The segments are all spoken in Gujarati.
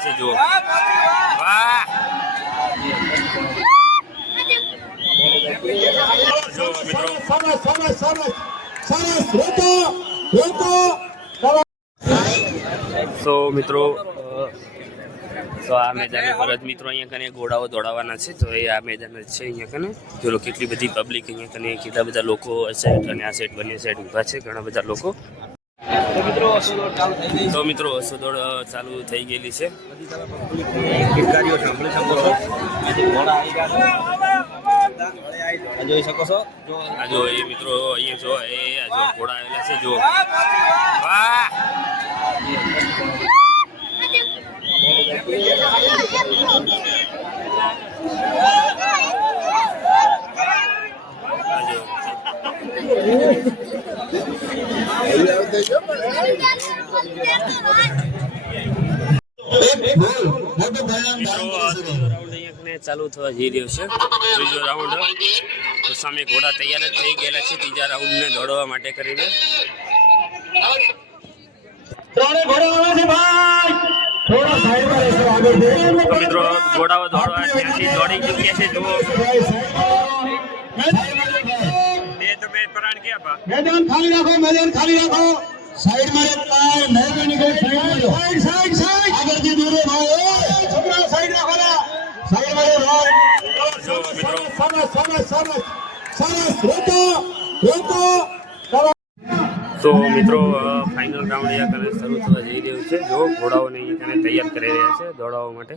આવેલા છે. જુઓ વાહ તો મિત્રો તો આ મેદાન પર જ મિત્રો અહીંયા કને ઘોડાઓ દોડાવવાના છે. તો એ આ મેદાન જ છે. અહીંયા કને જો કેટલી બધી પબ્લિક અહીંયા કને કેટલા બધા લોકો સાઈડ અને આ સાઈડ બંને સાઈડ ઊભા છે ઘણા બધા લોકો. તો મિત્રો અસોદોડ ચાલુ થઈ ગયેલી છે. જોઈ શકો છો આ જો એ મિત્રો અહીંયા જો એ આ જો ઘોડા આવેલા છે. જો વાહ ચાલુ થવા જઈ રહ્યો છે ત્રીજો રાઉન્ડ. તો સામે ઘોડા તૈયાર જ થઈ ગયેલા છે ત્રીજા રાઉન્ડ ને દોડવા માટે કરીને. મિત્રો ઘોડાઓ દોડવા ત્યાંથી દોડી ચૂક્યા છે. જુઓ मैदान खाली रखो, मैदान खाली रखो. साइड में महेंद्र निकल साइड साइड साइड आगे की दूर भाई छोकरा साइड रखो ना. साइड में भाई समझ रोको रोको. તો મિત્રો ફાઇનલ રાઉન્ડ અહીંયા કને શરૂ થવા જઈ રહ્યું છે. જો ઘોડાઓને અહીંયા કને તૈયાર કરી રહ્યા છે દોડાવવા માટે.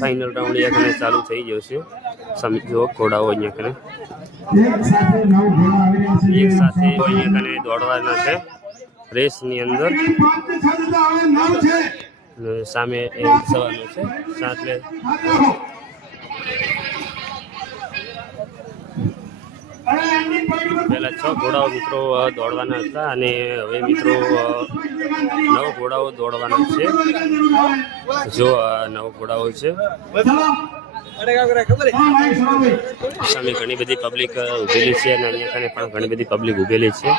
ફાઇનલ રાઉન્ડ અહીંયા કને ચાલુ થઈ ગયો છે. જો ઘોડાઓ અહીંયા કને એક સાથે અહીંયા કને દોડવાના છે રેસની અંદર. સામે જવાનું છે સાથે પહેલા 6 ઘોડાઓ મિત્રો દોડવાના હતા અને હવે મિત્રો 9 ઘોડાઓ દોડવાના છે. જો 9 ઘોડાઓ છે. સામે ઘણી બધી પબ્લિક ઉભેલી છે અને અહીંયા કને પણ ઘણી બધી પબ્લિક ઉભેલી છે.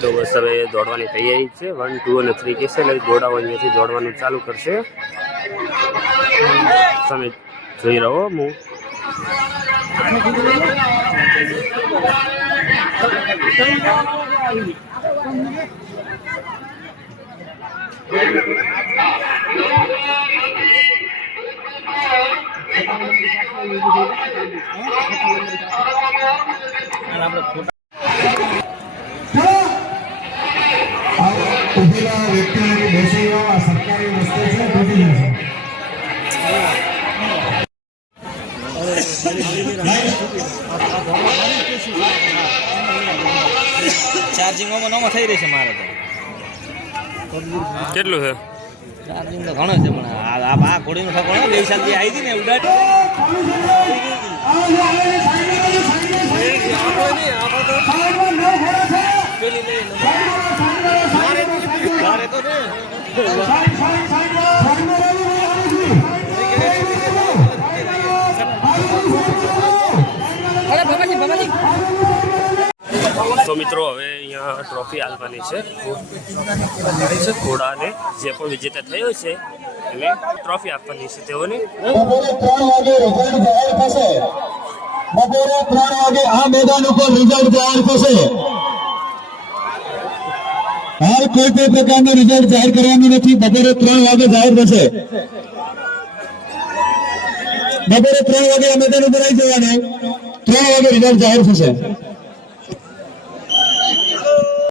તો બસ હવે દોડવાની તૈયારી છે. 1 2 અને 3 કહેશે એટલે ઘોડાઓ અહીંયાથી દોડવાનું ચાલુ કરશે. તમે જોઈ રહો હું ઉભેલા વ્યક્તિ બેસી સરકારી વસ્તુ છે તૂટી જશે. ચાર્જિંગમાં નોમાં થઈ રહી છે મારે તો. કેટલું છે ચાર્જિંગ તો ઘણો છે પણ આ ઘોડીનો ઠકોણો 2 સાલથી આવી હતી ને ઉડાડી તો મિત્રો હવે અહીંયા ટ્રોફી આપવાની છે ઘોડાને. જે પણ વિજેતા થયો છે એને ટ્રોફી આપવાની છે તેઓને. બપોરે 3 વાગે રિઝલ્ટ જાહેર થશે. બપોરે 3 વાગે આ મેદાન ઉપર રિઝલ્ટ જાહેર થશે. હાલ કોઈ પણ પ્રકારનું રિઝલ્ટ જાહેર કરવાનું નથી. બપોરે 3 વાગે જાહેર થશે. બપોરે 3 વાગે આ મેદાન ઉપર આવી જવાનું. 3 વાગે રિઝલ્ટ જાહેર થશે.